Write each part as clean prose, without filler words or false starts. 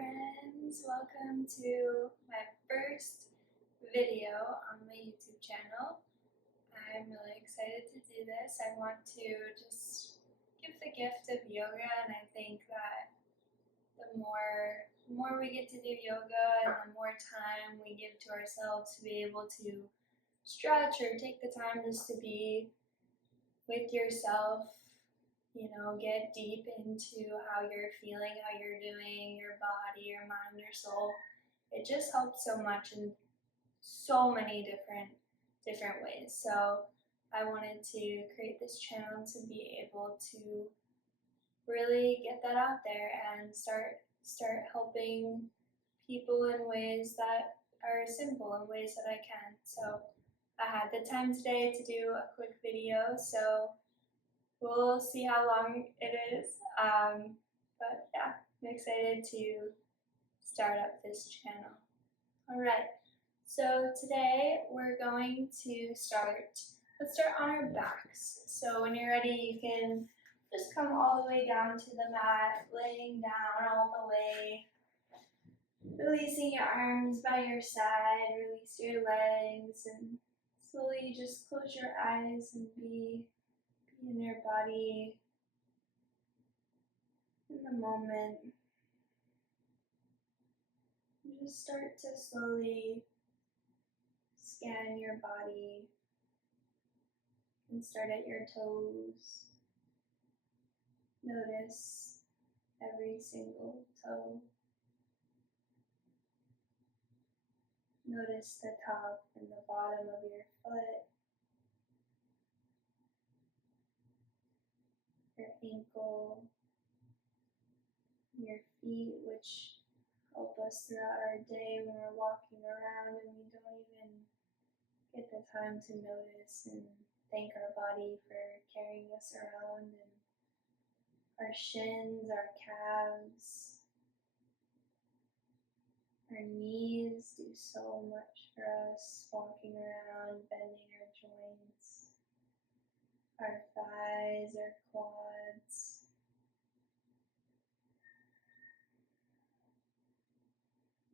friends, welcome to my first video on my YouTube channel. I'm really excited to do this. I want to just give the gift of yoga, and I think that the more we get to do yoga and the more time we give to ourselves to be able to stretch or take the time just to be with yourself, get deep into how you're feeling, how you're doing, your body, your mind, your soul. It just helps so much in so many different ways. So I wanted to create this channel to be able to really get that out there and start helping people in ways that are simple, in ways that I can. So I had the time today to do a quick video, so we'll see how long it is. But yeah, I'm excited to start up this channel. All right, so today we're going to let's start on our backs. So when you're ready, you can just come all the way down to the mat, laying down all the way, releasing your arms by your side, release your legs, and slowly just close your eyes and be in your body, in the moment. Just start to slowly scan your body and start at your toes. Notice every single toe. Notice the top and the bottom of your foot, your ankle, your feet, which help us throughout our day when we're walking around and we don't even get the time to notice and thank our body for carrying us around, and our shins, our calves, our knees do so much for us, walking around, bending our joints, our thighs, our quads,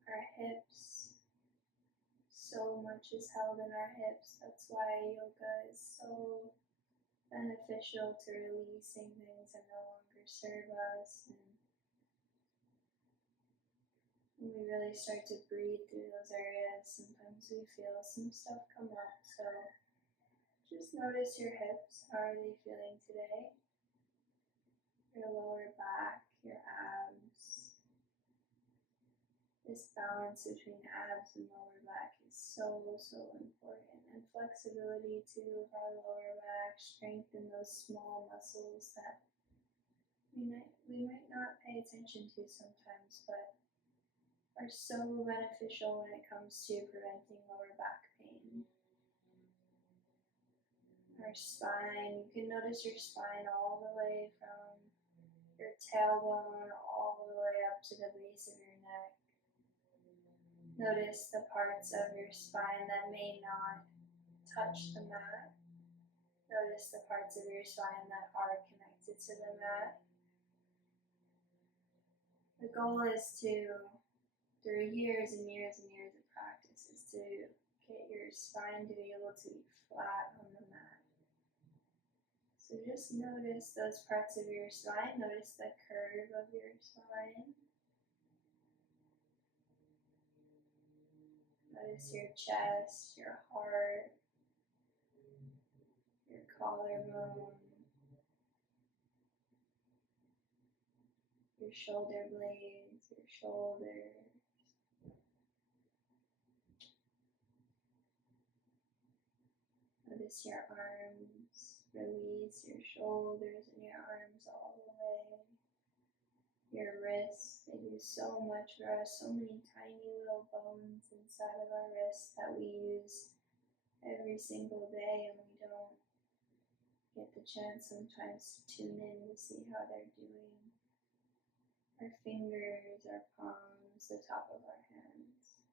our hips. So much is held in our hips. That's why yoga is so beneficial to releasing things that no longer serve us. And when we really start to breathe through those areas, sometimes we feel some stuff come up. So just notice your hips. How are they feeling today? Your lower back, your abs. This balance between abs and lower back is so important. And flexibility too of our lower back, strengthen those small muscles that we might not pay attention to sometimes, but are so beneficial when it comes to preventing lower back pain. Our spine, you can notice your spine all the way from your tailbone all the way up to the base of your neck. Notice the parts of your spine that may not touch the mat. Notice the parts of your spine that are connected to the mat. The goal is to, through years and years and years of practice, is to get your spine to be able to be flat on the mat. So just notice those parts of your spine. Notice the curve of your spine. Notice your chest, your heart, your collarbone, your shoulder blades, your shoulders. Notice your arms. Release your shoulders and your arms all the way. Your wrists, they do so much for us. So many tiny little bones inside of our wrists that we use every single day, and we don't get the chance sometimes to tune in to see how they're doing. Our fingers, our palms, the top of our hands.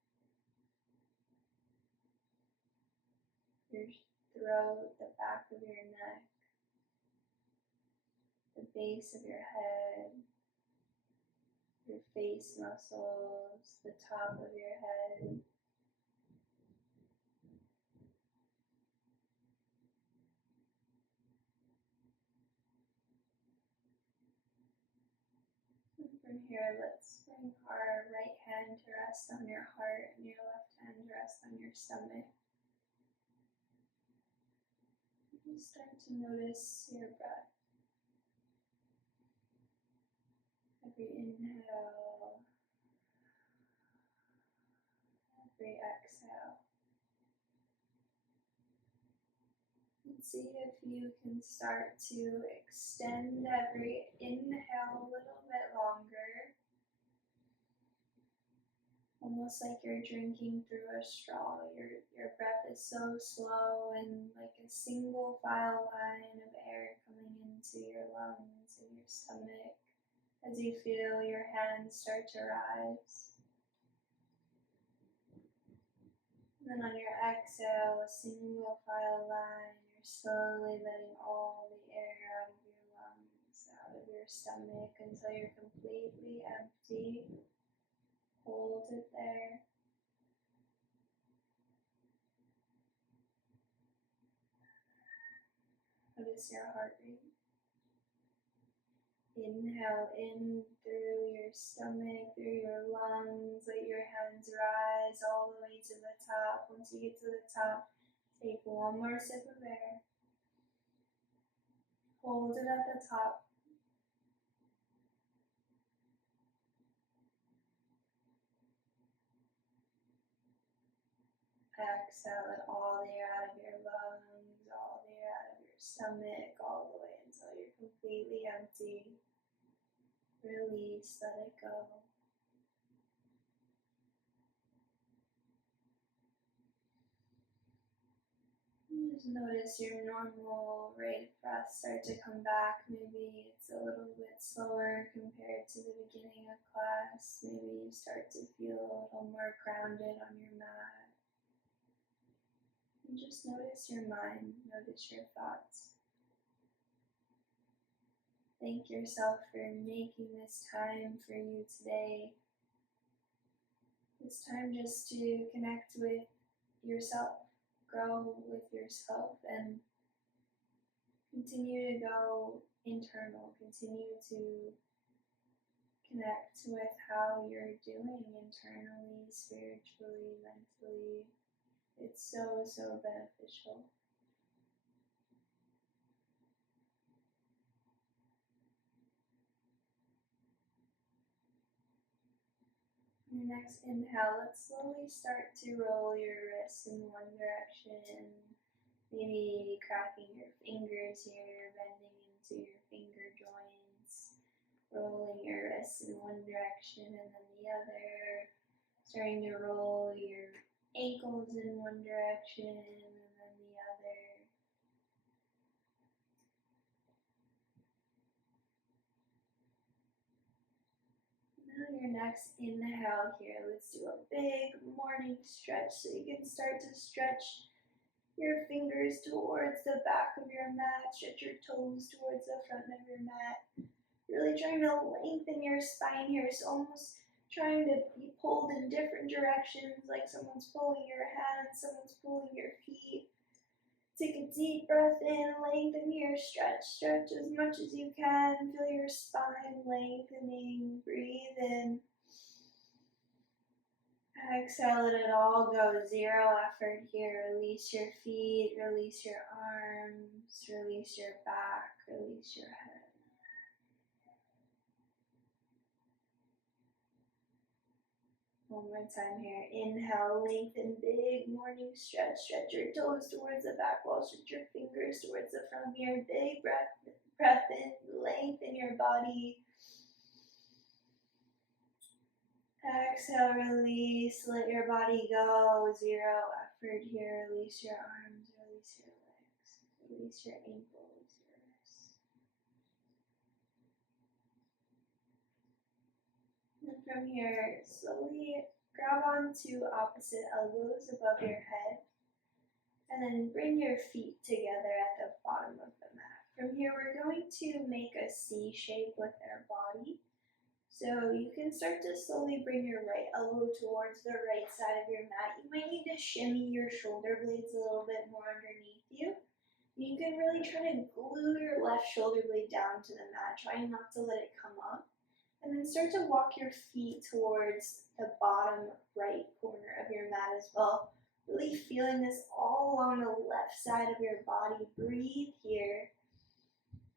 Your throat, the back of your neck, the base of your head, your face muscles, the top of your head. And from here, let's bring our right hand to rest on your heart and your left hand to rest on your stomach. And start to notice your breath. Every inhale, every exhale. And see if you can start to extend every inhale a little bit longer. Almost like you're drinking through a straw. Your breath is so slow and like a single file line of air coming into your lungs and your stomach as you feel your hands start to rise. And then on your exhale, a single file line, you're slowly letting all the air out of your lungs, out of your stomach until you're completely empty. Hold it there. Notice your heart rate. Inhale in through your stomach, through your lungs. Let your hands rise all the way to the top. Once you get to the top, take one more sip of air. Hold it at the top. Exhale it all the air out of your lungs, all the air out of your stomach, all the way until you're completely empty. Release, let it go. Just notice your normal rate of breath start to come back. Maybe it's a little bit slower compared to the beginning of class. Maybe you start to feel a little more grounded on your mat. And just notice your mind, notice your thoughts. Thank yourself for making this time for you today. This time just to connect with yourself, grow with yourself, and continue to go internal, continue to connect with how you're doing internally, spiritually, mentally. It's so, so beneficial. On your next inhale, let's slowly start to roll your wrists in one direction. Maybe cracking your fingers here, bending into your finger joints, rolling your wrists in one direction and then the other, starting to roll your ankles in one direction and then the other. Now your next inhale here, let's do a big morning stretch so you can start to stretch your fingers towards the back of your mat, stretch your toes towards the front of your mat. Really trying to lengthen your spine here, so almost trying to be pulled in different directions, like someone's pulling your hands, someone's pulling your feet. Take a deep breath in, lengthen here, stretch as much as you can. Feel your spine lengthening, breathe in. Exhale, let it all go, zero effort here. Release your feet, release your arms, release your back, release your head. One more time here. Inhale, lengthen, big morning stretch. Stretch your toes towards the back wall. Stretch your fingers towards the front here. Big breath in, lengthen your body. Exhale, release, let your body go. Zero effort here. Release your arms, release your legs, release your ankles, your wrists. And from here, slowly grab onto opposite elbows above your head. And then bring your feet together at the bottom of the mat. From here, we're going to make a C shape with our body. So So you can start to slowly bring your right elbow towards the right side of your mat. You might need to shimmy your shoulder blades a little bit more underneath you. You can really try to glue your left shoulder blade down to the mat, trying not to let it come up. And then start to walk your feet towards the bottom right corner of your mat as well. Really feeling this all along the left side of your body. Breathe here.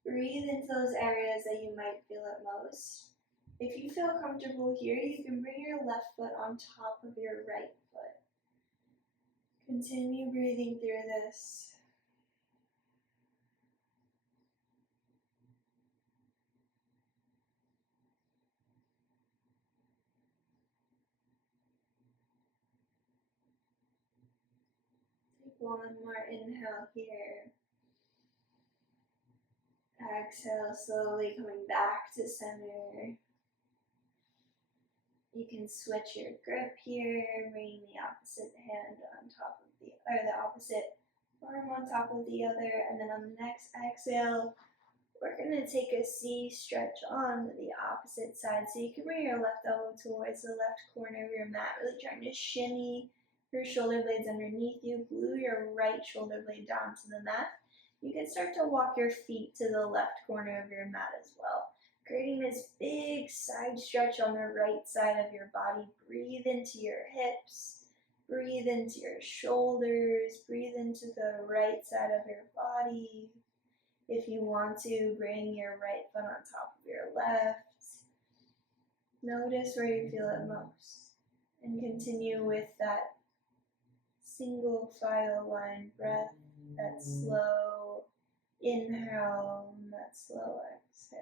Breathe into those areas that you might feel it most. If you feel comfortable here, you can bring your left foot on top of your right foot. Continue breathing through this. Take one more inhale here. Exhale, slowly coming back to center. You can switch your grip here, bringing the opposite hand on top of the opposite arm on top of the other, and then on the next exhale, we're gonna take a C stretch on the opposite side. So you can bring your left elbow towards the left corner of your mat, really trying to shimmy your shoulder blades underneath you, glue your right shoulder blade down to the mat. You can start to walk your feet to the left corner of your mat as well, creating this big side stretch on the right side of your body. Breathe into your hips, breathe into your shoulders, breathe into the right side of your body. If you want to, bring your right foot on top of your left. Notice where you feel it most. And continue with that single file line breath, that slow inhale, and that slow exhale.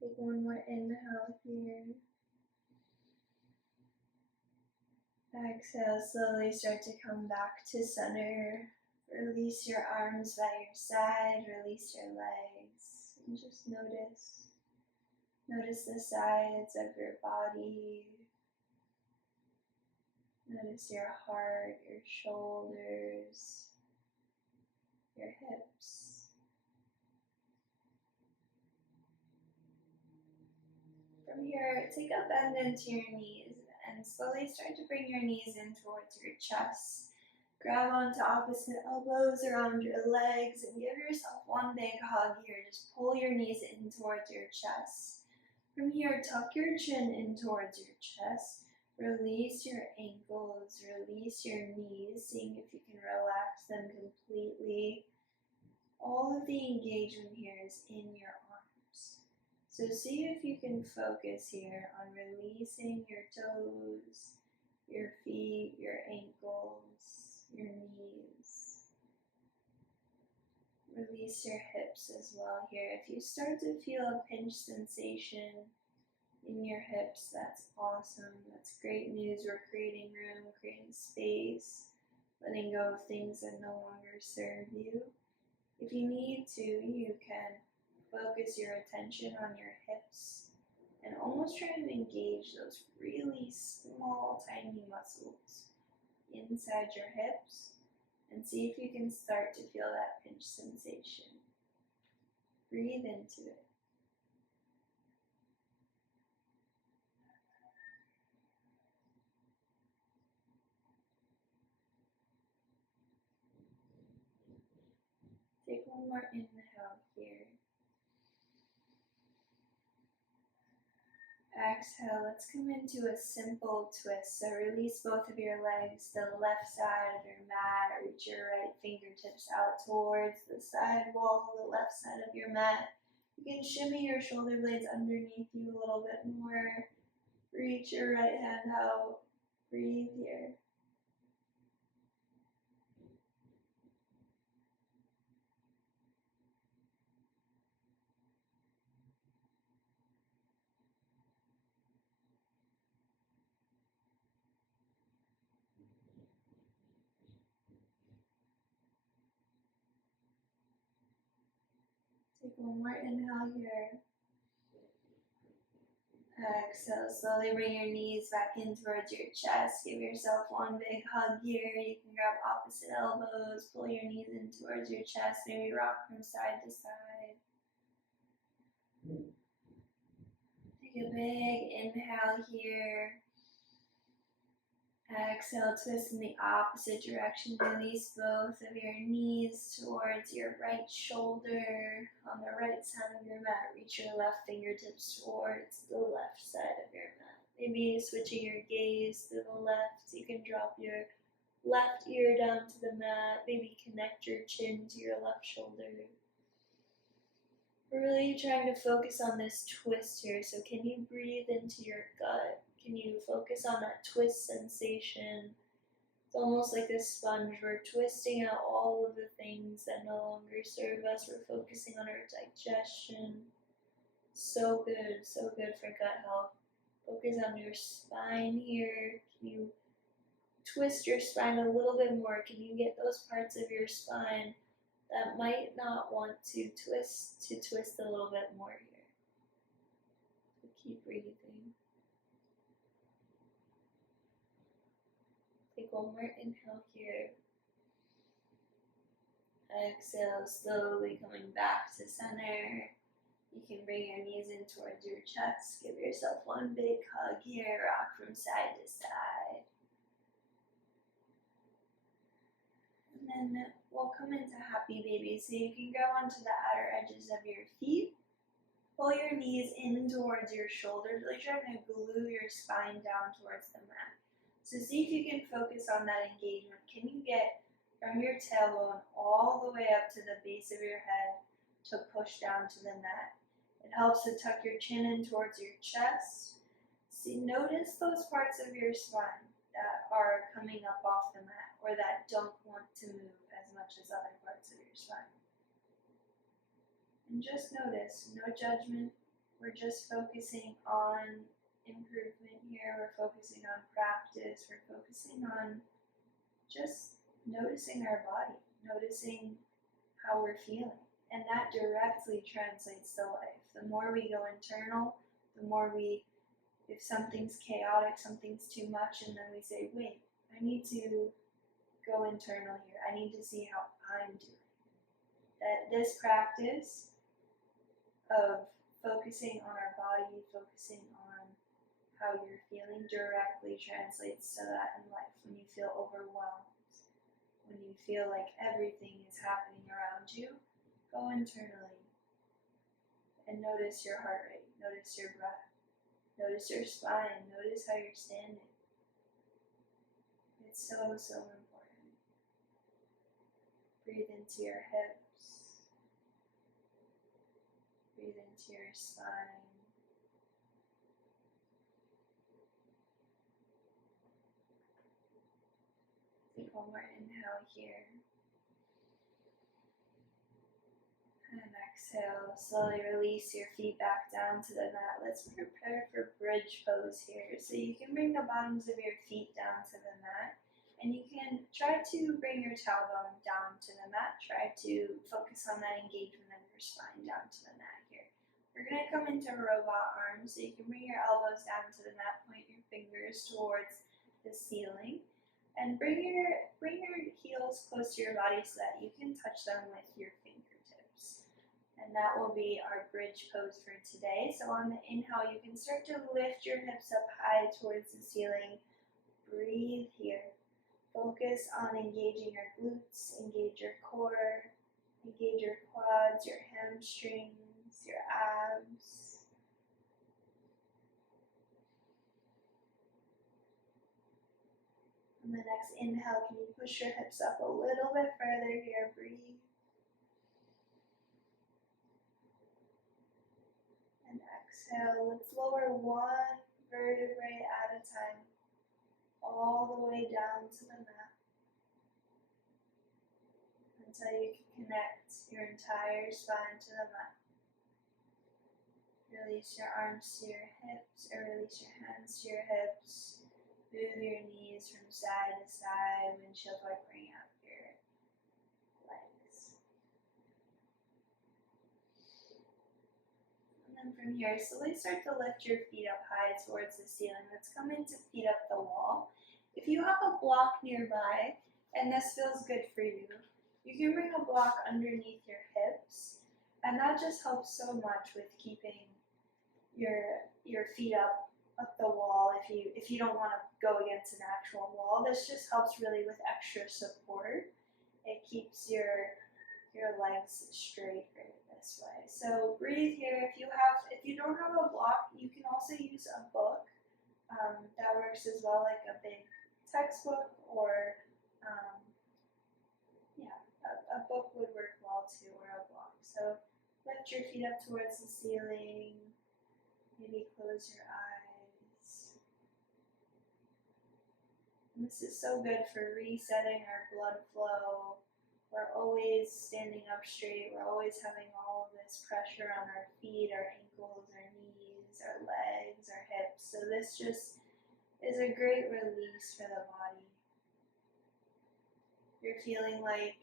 Take one more inhale here. Exhale, slowly start to come back to center. Release your arms by your side, release your legs, and just notice. Notice the sides of your body. Notice your heart, your shoulders, your hips. From here, take a bend into your knees and slowly start to bring your knees in towards your chest. Grab onto opposite elbows around your legs and give yourself one big hug here. Just pull your knees in towards your chest. From here, tuck your chin in towards your chest. Release your ankles, release your knees, seeing if you can relax them completely. All of the engagement here is in your arms. So see if you can focus here on releasing your toes, your feet, your ankles, your knees. Release your hips as well here. If you start to feel a pinch sensation in your hips, that's awesome. That's great news. We're creating room, creating space, letting go of things that no longer serve you. If you need to, you can focus your attention on your hips and almost try to engage those really small, tiny muscles inside your hips and see if you can start to feel that pinch sensation. Breathe into it. Take one more inhale here. Exhale, let's come into a simple twist. So release both of your legs, the left side of your mat, reach your right fingertips out towards the side wall, the left side of your mat. You can shimmy your shoulder blades underneath you a little bit more. Reach your right hand out. Breathe here. Take one more inhale here. Exhale, slowly bring your knees back in towards your chest. Give yourself one big hug here. You can grab opposite elbows, pull your knees in towards your chest, maybe rock from side to side. Take a big inhale here. Exhale, twist in the opposite direction. Release both of your knees towards your right shoulder. On the right side of your mat, reach your left fingertips towards the left side of your mat. Maybe switching your gaze to the left. You can drop your left ear down to the mat. Maybe connect your chin to your left shoulder. We're really trying to focus on this twist here. So can you breathe into your gut? Can you focus on that twist sensation? It's almost like a sponge. We're twisting out all of the things that no longer serve us. We're focusing on our digestion. So good for gut health. Focus on your spine here. Can you twist your spine a little bit more? Can you get those parts of your spine that might not want to twist a little bit more here? So keep breathing. Take one more inhale here. Exhale, slowly coming back to center. You can bring your knees in towards your chest. Give yourself one big hug here. Rock from side to side. And then we'll come into happy baby. So you can go onto the outer edges of your feet. Pull your knees in towards your shoulders. Really try to glue your spine down towards the mat. So see if you can focus on that engagement. Can you get from your tailbone all the way up to the base of your head to push down to the mat? It helps to tuck your chin in towards your chest. See, notice those parts of your spine that are coming up off the mat or that don't want to move as much as other parts of your spine. And just notice, no judgment. We're just focusing on improvement here. We're focusing on practice. We're focusing on just noticing our body, noticing how we're feeling. And that directly translates to life. The more we go internal, the more if something's chaotic, something's too much, and then we say, wait, I need to go internal here. I need to see how I'm doing. That this practice of focusing on our body, focusing on how you're feeling directly translates to that in life. When you feel overwhelmed, when you feel like everything is happening around you, go internally and notice your heart rate, notice your breath, notice your spine, notice how you're standing. It's so important. Breathe into your hips, breathe into your spine. Take one more inhale here. And exhale, slowly release your feet back down to the mat. Let's prepare for bridge pose here. So you can bring the bottoms of your feet down to the mat. And you can try to bring your tailbone down to the mat. Try to focus on that engagement of your spine down to the mat here. We're going to come into robot arms. So you can bring your elbows down to the mat, point your fingers towards the ceiling. And bring your heels close to your body so that you can touch them with your fingertips. And that will be our bridge pose for today. So on the inhale, you can start to lift your hips up high towards the ceiling. Breathe here. Focus on engaging your glutes, engage your core, engage your quads, your hamstrings, your abs. On the next inhale, can you push your hips up a little bit further here? Breathe. And exhale. Let's lower one vertebrae at a time, all the way down to the mat, until you can connect your entire spine to the mat. Release your arms to your hips, or release your hands to your hips. Move your knees from side to side, windshield wipering out your legs. And from here, slowly start to lift your feet up high towards the ceiling. That's coming to feet up the wall. If you have a block nearby, and this feels good for you, you can bring a block underneath your hips, and that just helps so much with keeping your feet up the wall. If you don't want to go against an actual wall, this just helps really with extra support. It keeps your legs straight right this way. So breathe here. If you don't have a block, you can also use a book. That works as well, like a big textbook, or a book would work well too, or a block. So lift your feet up towards the ceiling. Maybe close your eyes. And this is so good for resetting our blood flow. We're always standing up straight. We're always having all of this pressure on our feet, our ankles, our knees, our legs, our hips. So this just is a great release for the body. You're feeling like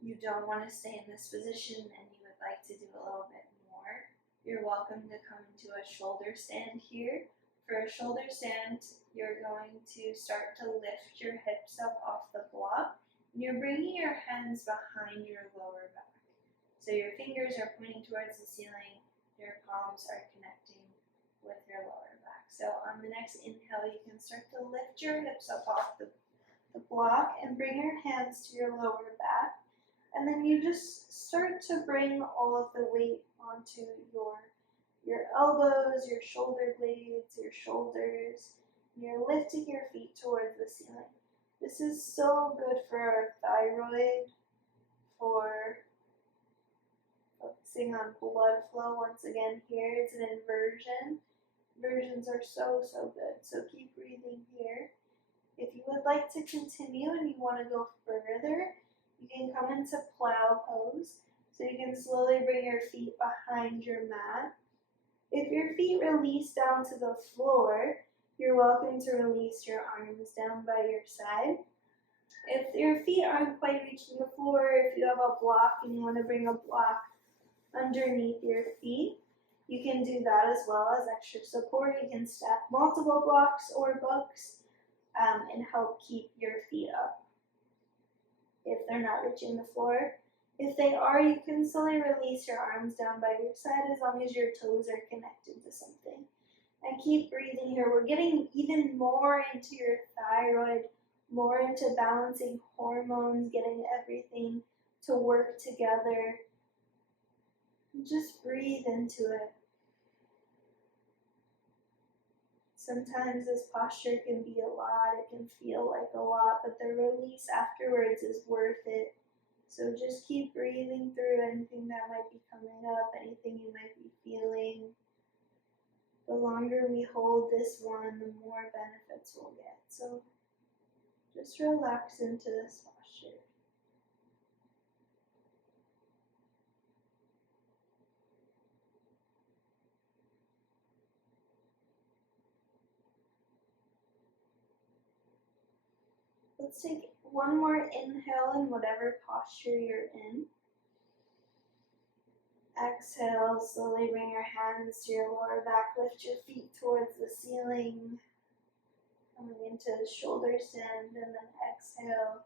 you don't want to stay in this position and you would like to do a little bit more, you're welcome to come into a shoulder stand here. For a shoulder stand, you're going to start to lift your hips up off the block. And you're bringing your hands behind your lower back. So your fingers are pointing towards the ceiling, your palms are connecting with your lower back. So on the next inhale, you can start to lift your hips up off the block and bring your hands to your lower back. And then you just start to bring all of the weight onto your elbows, your shoulder blades, your shoulders. You're lifting your feet towards the ceiling. This is so good for our thyroid, for focusing on blood flow. Once again here, it's an inversion. Inversions are so good, so keep breathing here. If you would like to continue and you want to go further, you can come into plow pose. So you can slowly bring your feet behind your mat. If your feet release down to the floor, you're welcome to release your arms down by your side. If your feet aren't quite reaching the floor, if you have a block and you want to bring a block underneath your feet, you can do that as well as extra support. You can stack multiple blocks or books and help keep your feet up if they're not reaching the floor. If they are, you can slowly release your arms down by your side as long as your toes are connected to something. And keep breathing here. We're getting even more into your thyroid, more into balancing hormones, getting everything to work together. Just breathe into it. Sometimes this posture can be a lot, it can feel like a lot, but the release afterwards is worth it. So just keep breathing through anything that might be coming up, anything you might be feeling. The longer we hold this one, the more benefits we'll get. So just relax into this posture. Let's take one more inhale in whatever posture you're in. Exhale, slowly bring your hands to your lower back, lift your feet towards the ceiling, coming into shoulder stand, and then exhale.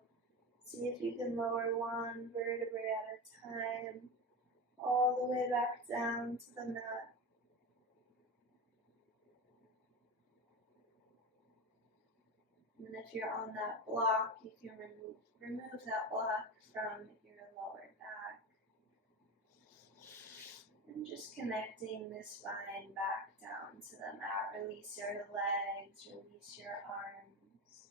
See if you can lower one vertebrae at a time, all the way back down to the mat. And if you're on that block, you can remove that block from your lower back. And just connecting the spine back down to the mat. Release your legs, release your arms.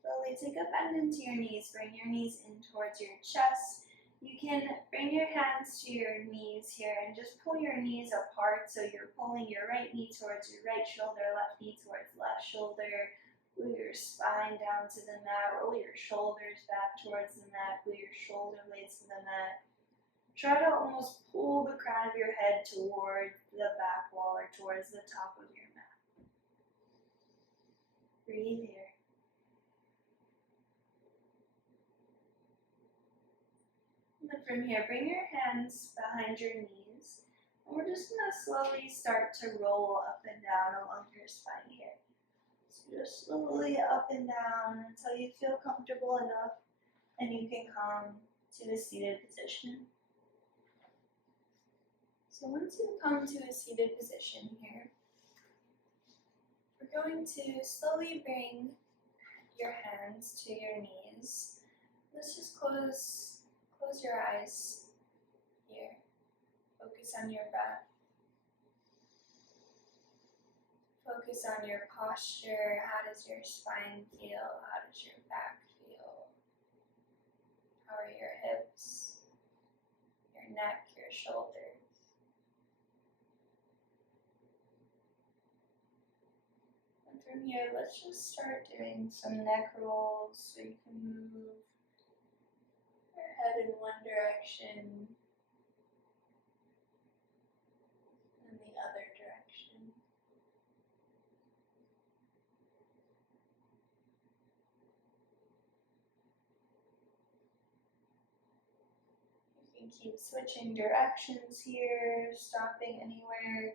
Slowly take a bend into your knees. Bring your knees in towards your chest. You can bring your hands to your knees here and just pull your knees apart. So you're pulling your right knee towards your right shoulder, left knee towards left shoulder. Glue your spine down to the mat. Roll your shoulders back towards the mat. Glue your shoulder blades to the mat. Try to almost pull the crown of your head toward the back wall or towards the top of your mat. Breathe here. from here, bring your hands behind your knees. And we're just going to slowly start to roll up and down along your spine here. So just slowly up and down until you feel comfortable enough and you can come to a seated position. So once you come to a seated position here, we're going to slowly bring your hands to your knees. Let's just close your eyes here. Focus on your breath. Focus on your posture. How does your spine feel? How does your back feel? How are your hips, your neck, your shoulders? And from here, let's just start doing some neck rolls so you can move your head in one direction and the other direction. You can keep switching directions here, stopping anywhere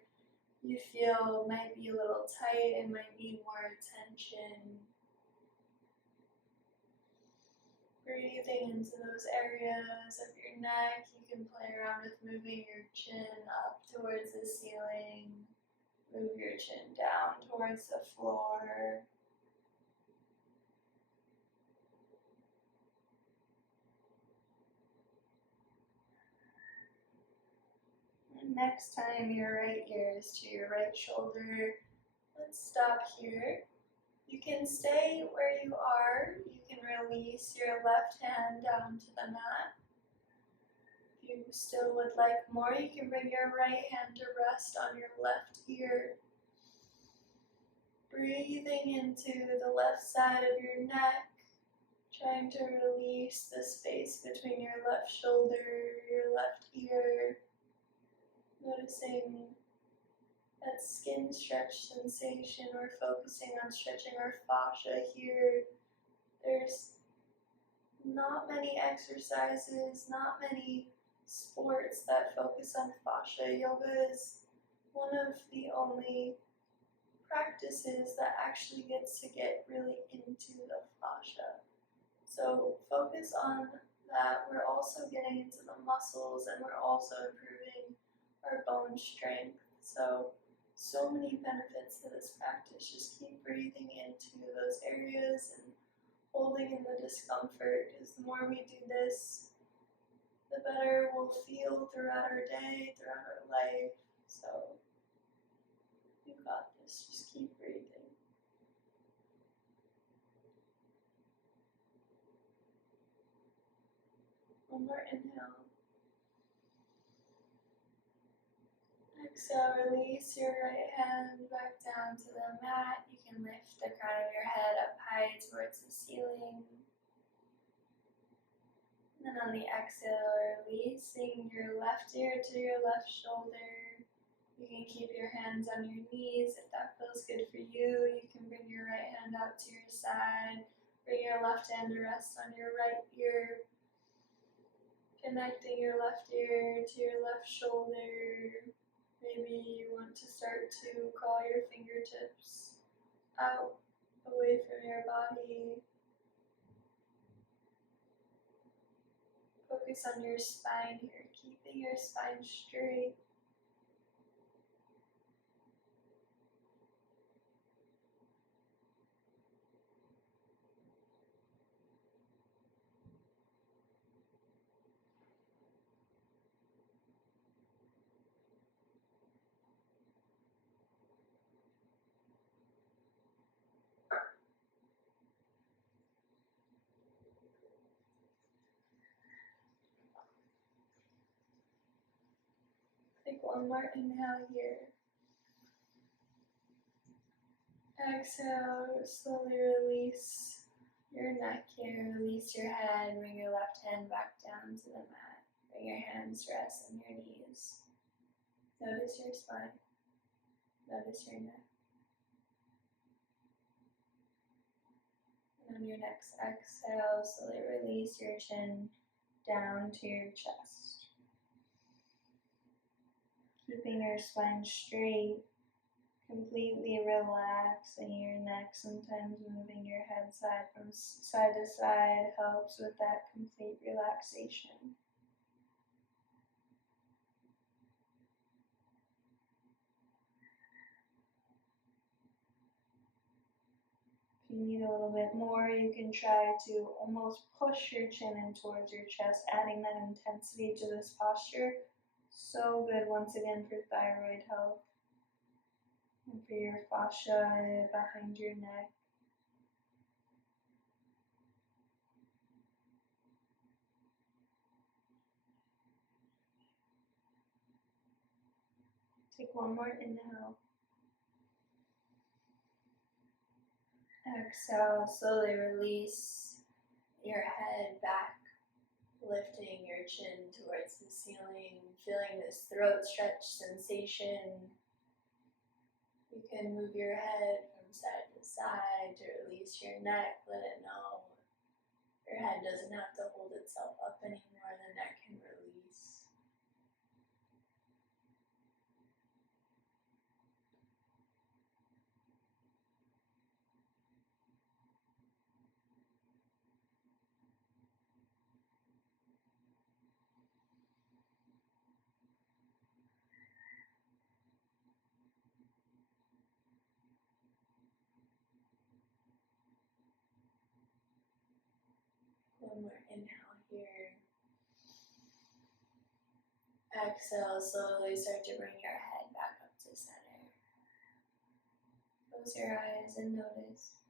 you feel might be a little tight and might need more attention. Breathing into those areas of your neck. You can play around with moving your chin up towards the ceiling. Move your chin down towards the floor. And next time your right ear is to your right shoulder, let's stop here. You can stay where you are. You can release your left hand down to the mat. If you still would like more, you can bring your right hand to rest on your left ear. Breathing into the left side of your neck, trying to release the space between your left shoulder, your left ear. Noticing that skin stretch sensation. We're focusing on stretching our fascia here. There's not many exercises, not many sports that focus on fascia. Yoga is one of the only practices that actually gets to get really into the fascia. So focus on that. We're also getting into the muscles and we're also improving our bone strength. So many benefits to this practice. Just keep breathing into those areas and holding in the discomfort, because the more we do this, the better we'll feel throughout our day, throughout our life. So you got this. Just keep breathing. One more inhale. Exhale, release your right hand back down to the mat. You can lift the crown of your head up high towards the ceiling. And then on the exhale, releasing your left ear to your left shoulder. You can keep your hands on your knees if that feels good for you. You can bring your right hand out to your side. Bring your left hand to rest on your right ear. Connecting your left ear to your left shoulder. Maybe you want to start to crawl your fingertips out, away from your body. Focus on your spine here, keeping your spine straight. Take one more inhale here. Exhale, slowly release your neck here, release your head, bring your left hand back down to the mat. Bring your hands to rest on your knees. Notice your spine. Notice your neck. And on your next exhale, slowly release your chin down to your chest. Keeping your spine straight, completely relaxing your neck. Sometimes moving your head from side to side helps with that complete relaxation. If you need a little bit more, you can try to almost push your chin in towards your chest, adding that intensity to this posture. So good once again for thyroid health and for your fascia behind your neck. Take one more inhale. Exhale, slowly release your head back, lifting your chin towards the ceiling, feeling this throat stretch sensation. You can move your head from side to side to release your neck, let it know your head doesn't have to hold itself up anymore, the neck can release. One more inhale here. Exhale, slowly start to bring your head back up to center. Close your eyes and notice.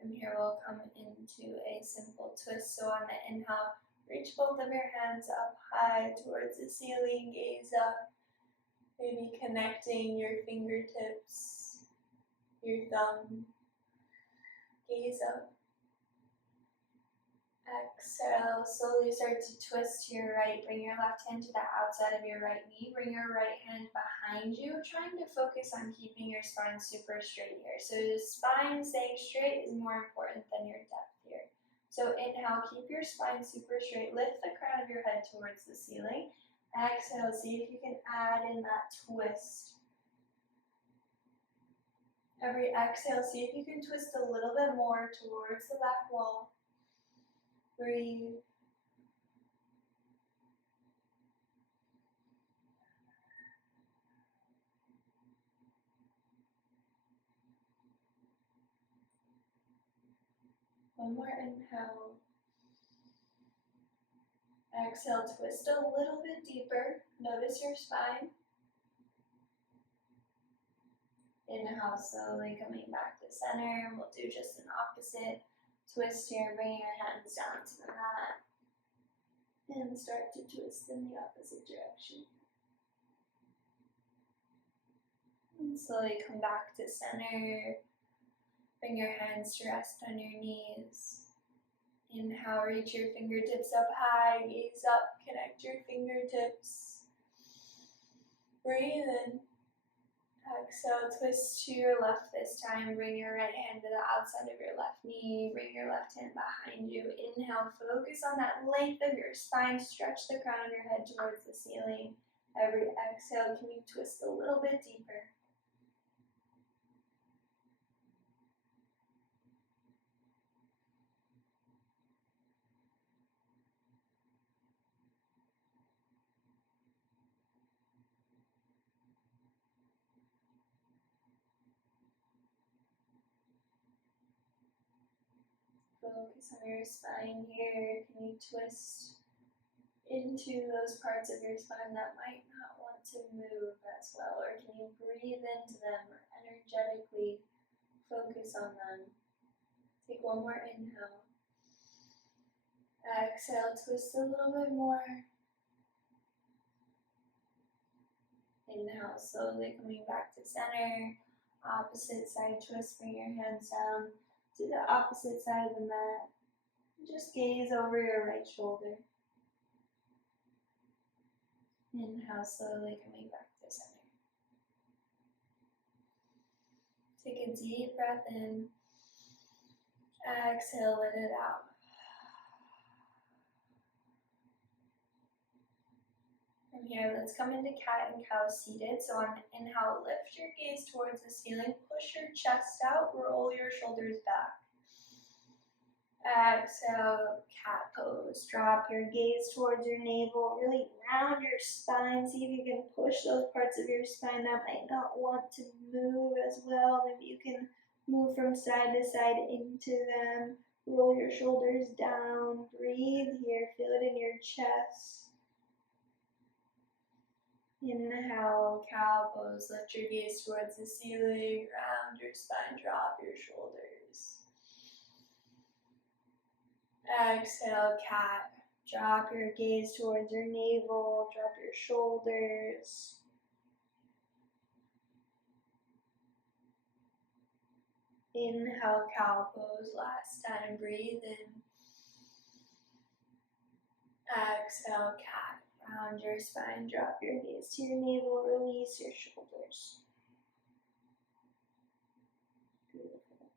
From here we'll come into a simple twist. So on the inhale, reach both of your hands up high towards the ceiling, gaze up, maybe connecting your fingertips, your thumb, gaze up. Exhale, slowly start to twist to your right. Bring your left hand to the outside of your right knee. Bring your right hand behind you, trying to focus on keeping your spine super straight here. So the spine staying straight is more important than your depth here. So inhale, keep your spine super straight. Lift the crown of your head towards the ceiling. Exhale, see if you can add in that twist. Every exhale, see if you can twist a little bit more towards the back wall. Breathe. One more inhale. Exhale, twist a little bit deeper. Notice your spine. Inhale, slowly coming back to center. We'll do just an opposite twist here. Bring your hands down to the mat. And start to twist in the opposite direction. And slowly come back to center. Bring your hands to rest on your knees. Inhale, reach your fingertips up high, gaze up, connect your fingertips. Breathe in. Exhale, twist to your left this time. Bring your right hand to the outside of your left knee. Bring your left hand behind you. Inhale, focus on that length of your spine. Stretch the crown of your head towards the ceiling. Every exhale, can you twist a little bit deeper? Focus on your spine here. Can you twist into those parts of your spine that might not want to move as well? Or can you breathe into them or energetically focus on them? Take one more inhale. Exhale, twist a little bit more. Inhale, slowly coming back to center. Opposite side twist, bring your hands down to the opposite side of the mat. Just gaze over your right shoulder. Inhale, slowly coming back to center. Take a deep breath in. Exhale, let it out. From here, let's come into cat and cow seated. So on the inhale, lift your gaze towards the ceiling, push your chest out, roll your shoulders back. Exhale, cat pose. Drop your gaze towards your navel, really round your spine. See if you can push those parts of your spine that might not want to move as well. Maybe you can move from side to side into them. Roll your shoulders down. Breathe here. Feel it in your chest. Inhale, cow pose. Lift your gaze towards the ceiling. Round your spine. Drop your shoulders. Exhale, cat. Drop your gaze towards your navel. Drop your shoulders. Inhale, cow pose. Last time. Breathe in. Exhale, cat. Round your spine. Drop your gaze to your navel. Release your shoulders. Beautiful.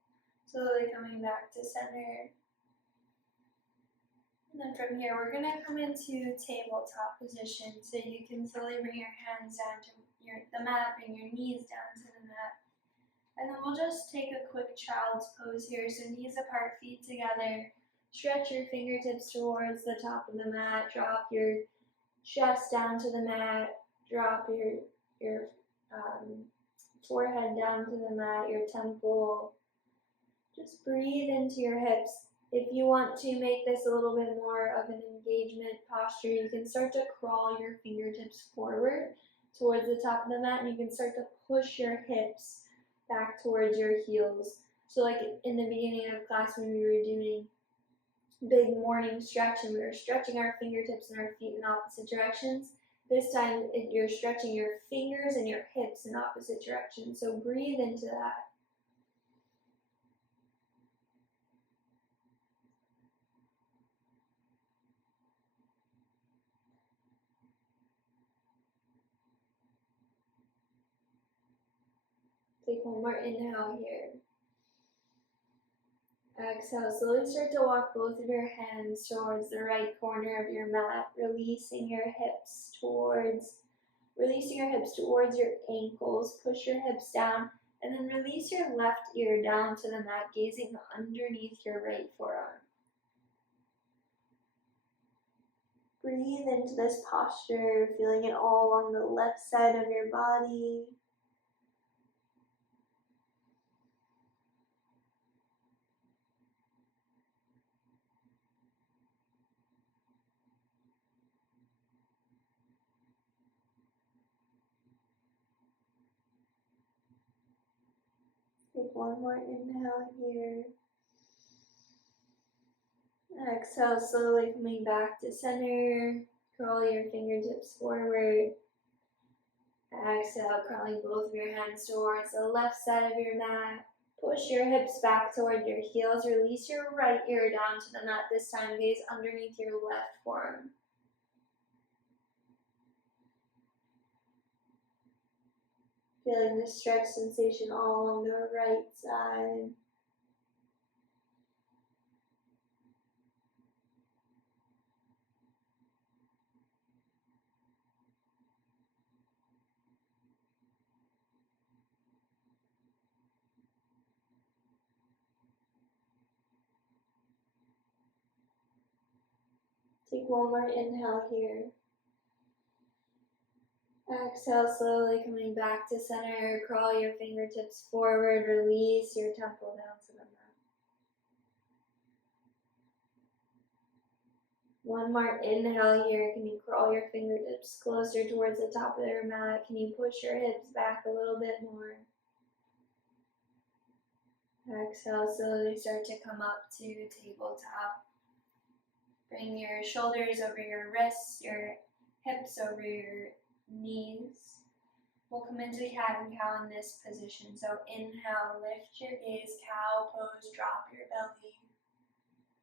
Slowly coming back to center. And then from here, we're going to come into tabletop position. So you can slowly bring your hands down to the mat, bring your knees down to the mat. And then we'll just take a quick child's pose here. So knees apart, feet together. Stretch your fingertips towards the top of the mat. Drop your chest down to the mat. Drop your forehead down to the mat, your temple. Just breathe into your hips. If you want to make this a little bit more of an engagement posture, you can start to crawl your fingertips forward towards the top of the mat, and you can start to push your hips back towards your heels. So like in the beginning of class when we were doing big morning stretch and we were stretching our fingertips and our feet in opposite directions, this time you're stretching your fingers and your hips in opposite directions. So breathe into that. Take one more inhale here. Exhale, slowly start to walk both of your hands towards the right corner of your mat, releasing your hips towards your ankles. Push your hips down, and then release your left ear down to the mat, gazing underneath your right forearm. Breathe into this posture, feeling it all along the left side of your body. Take one more inhale here. Exhale, slowly coming back to center. Curl your fingertips forward. Exhale, curling both of your hands towards the left side of your mat. Push your hips back toward your heels. Release your right ear down to the mat. This time, gaze underneath your left forearm. Feeling the stretch sensation all along the right side. Take one more inhale here. Exhale, slowly coming back to center. Crawl your fingertips forward. Release your temple down to the mat. One more inhale here. Can you crawl your fingertips closer towards the top of your mat? Can you push your hips back a little bit more? Exhale, slowly start to come up to tabletop. Bring your shoulders over your wrists, your hips over your knees. We'll come into cat and cow in this position. So inhale, lift your gaze, cow pose, drop your belly.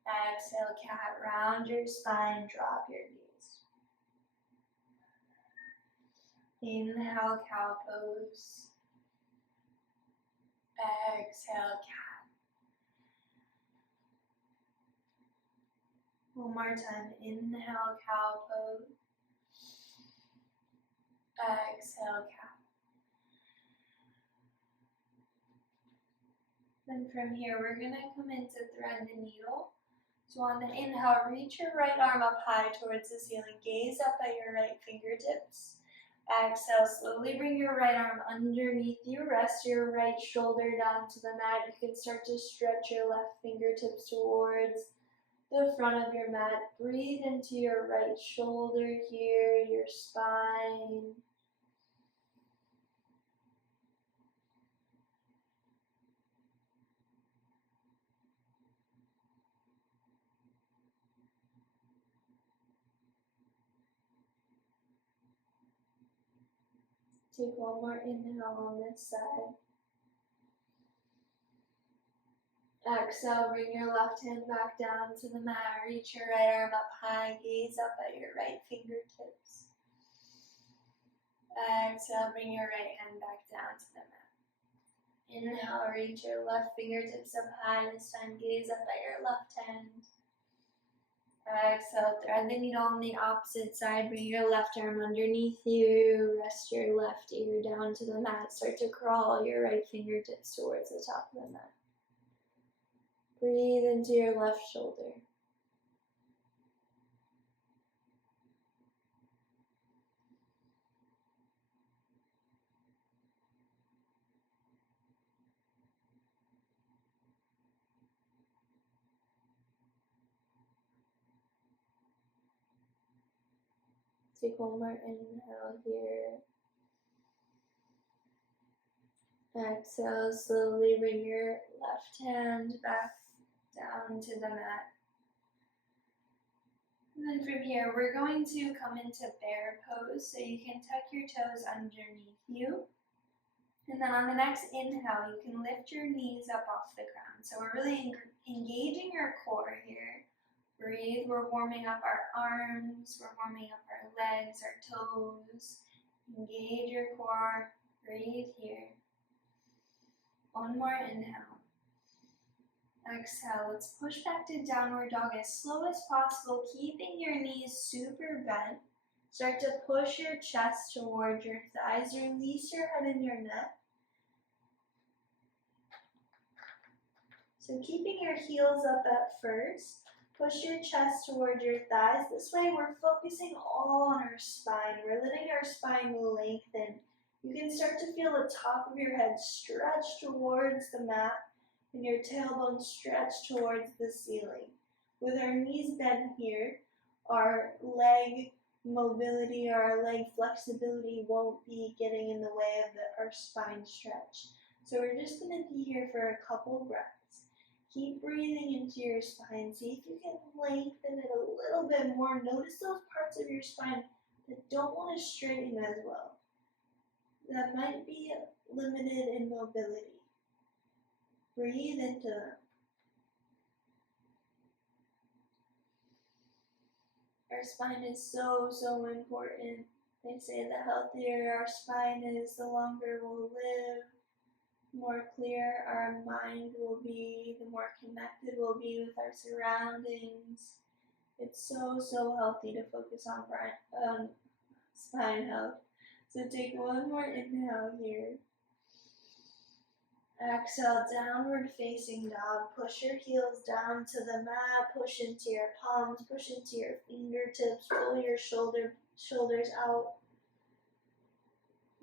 Exhale, cat, round your spine, drop your gaze. Inhale, cow pose. Exhale, cat. One more time. Inhale, cow pose. Exhale, cow. Then from here, we're going to come into thread the needle. So on the inhale, reach your right arm up high towards the ceiling. Gaze up at your right fingertips. Exhale, slowly bring your right arm underneath you. Rest your right shoulder down to the mat. You can start to stretch your left fingertips towards the front of your mat. Breathe into your right shoulder here, your spine. Take one more inhale on this side. Exhale, bring your left hand back down to the mat. Reach your right arm up high. Gaze up at your right fingertips. Exhale, bring your right hand back down to the mat. Inhale, reach your left fingertips up high. This time, gaze up at your left hand. Exhale, thread the needle on the opposite side. Bring your left arm underneath you. Rest your left ear down to the mat. Start to crawl your right fingertips towards the top of the mat. Breathe into your left shoulder. Take one more inhale here. Exhale, slowly bring your left hand back down to the mat. And then from here, we're going to come into bear pose, so you can tuck your toes underneath you. And then on the next inhale, you can lift your knees up off the ground. So we're really engaging your core here. Breathe. We're warming up our arms. We're warming up our legs, our toes. Engage your core. Breathe here. One more inhale. Exhale. Let's push back to downward dog as slow as possible, keeping your knees super bent. Start to push your chest towards your thighs. Release your head and your neck. So keeping your heels up at first. Push your chest towards your thighs. This way we're focusing all on our spine. We're letting our spine lengthen. You can start to feel the top of your head stretch towards the mat and your tailbone stretch towards the ceiling. With our knees bent here, our leg mobility or our leg flexibility won't be getting in the way of our spine stretch. So we're just going to be here for a couple breaths. Keep breathing into your spine. See if you can lengthen it a little bit more. Notice those parts of your spine that don't want to straighten as well, that might be limited in mobility. Breathe into them. Our spine is so important. They say the healthier our spine is, the longer we'll live, the more clear our mind will be, the more connected we'll be with our surroundings. It's so healthy to focus on spine health. So take one more inhale here. Exhale, downward facing dog. Push your heels down to the mat. Push into your palms. Push into your fingertips. Roll your shoulders out.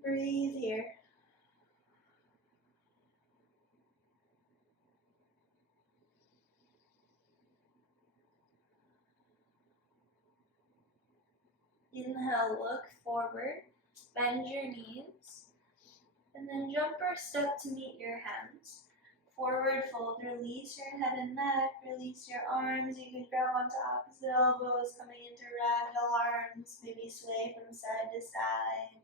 Breathe here. Inhale, look forward. Bend your knees. And then jump or step to meet your hands. Forward fold, release your head and neck, release your arms. You can grab onto opposite elbows, coming into ragdoll arms, maybe sway from side to side.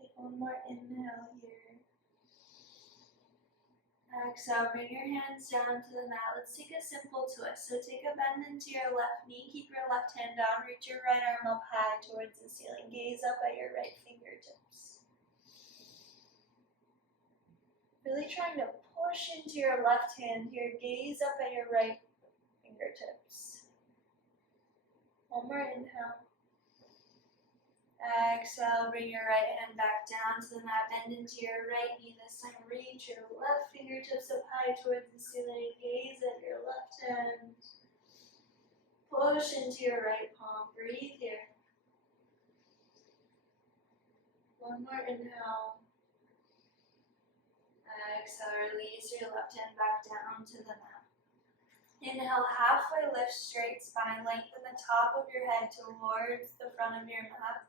Take one more inhale here. Exhale, bring your hands down to the mat. Let's take a simple twist. So take a bend into your left knee, keep your left hand down, reach your right arm up high towards the ceiling. Gaze up at your right fingertips. Really trying to push into your left hand here. Gaze up at your right fingertips. One more inhale. Exhale, bring your right hand back down to the mat, bend into your right knee. This time reach your left fingertips up high towards the ceiling. Gaze at your left hand. Push into your right palm. Breathe here. One more inhale. Exhale, release your left hand back down to the mat. Inhale, halfway lift, straight spine, lengthen the top of your head towards the front of your mat.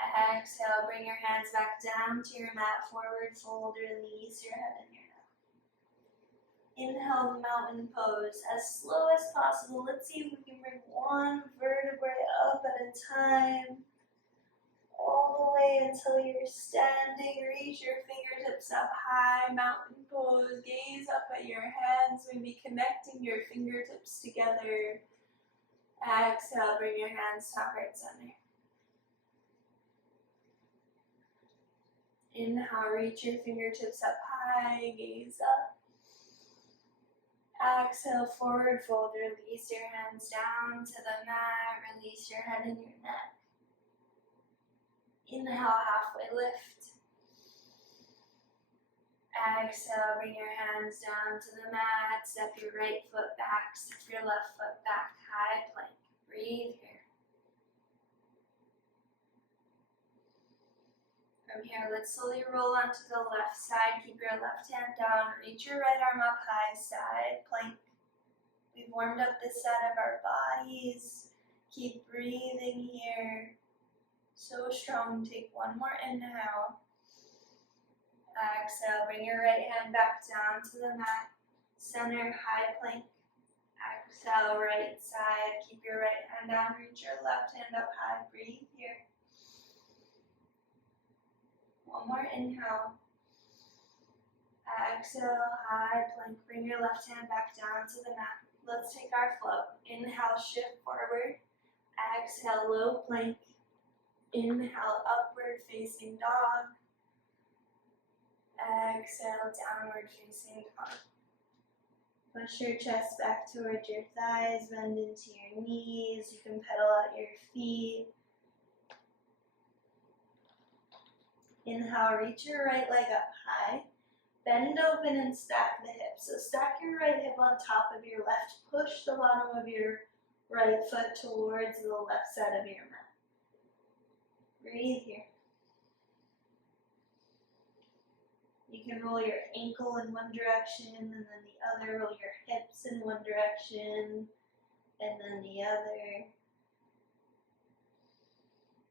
Exhale, bring your hands back down to your mat, forward fold, release your head and your neck. Inhale, mountain pose, as slow as possible. Let's see if we can bring one vertebrae up at a time, all the way until you're standing. Reach your fingertips up high, mountain pose, gaze up at your hands, maybe connecting your fingertips together. Exhale, bring your hands to heart center. Inhale, reach your fingertips up high, gaze up. Exhale, forward fold, release your hands down to the mat, release your head and your neck. Inhale, halfway lift. Exhale, bring your hands down to the mat, step your right foot back, step your left foot back, high plank. Breathe here. From here, let's slowly roll onto the left side. Keep your left hand down. Reach your right arm up high, side plank. We've warmed up this side of our bodies. Keep breathing here. So strong. Take one more inhale. Exhale, bring your right hand back down to the mat. Center, high plank. Exhale, right side. Keep your right hand down. Reach your left hand up high. Breathe here. One more inhale. Exhale, high plank. Bring your left hand back down to the mat. Let's take our flow. Inhale, shift forward. Exhale, low plank. Inhale, upward facing dog. Exhale, downward facing dog. Push your chest back towards your thighs. Bend into your knees. You can pedal out your feet. Inhale, reach your right leg up high. Bend open and stack the hips. So stack your right hip on top of your left. Push the bottom of your right foot towards the left side of your mat. Breathe here. You can roll your ankle in one direction and then the other. Roll your hips in one direction and then the other.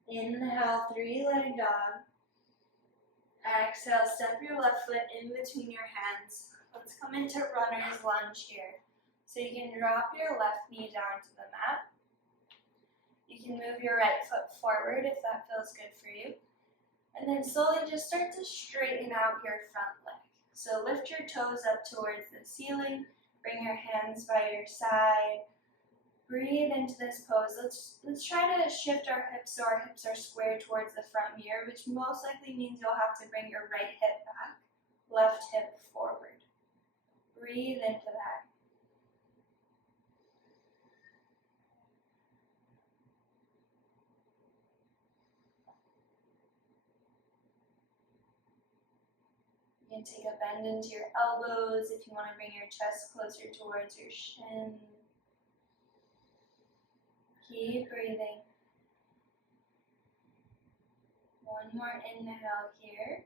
Inhale, three-legged dog. Exhale, step your left foot in between your hands. Let's come into runner's lunge here. So you can drop your left knee down to the mat. You can move your right foot forward if that feels good for you. And then slowly just start to straighten out your front leg. So lift your toes up towards the ceiling. Bring your hands by your side. Breathe into this pose. Let's try to shift our hips so our hips are square towards the front mirror, which most likely means you'll have to bring your right hip back, left hip forward. Breathe into that. You can take a bend into your elbows if you want to bring your chest closer towards your shin. Keep breathing. One more inhale here.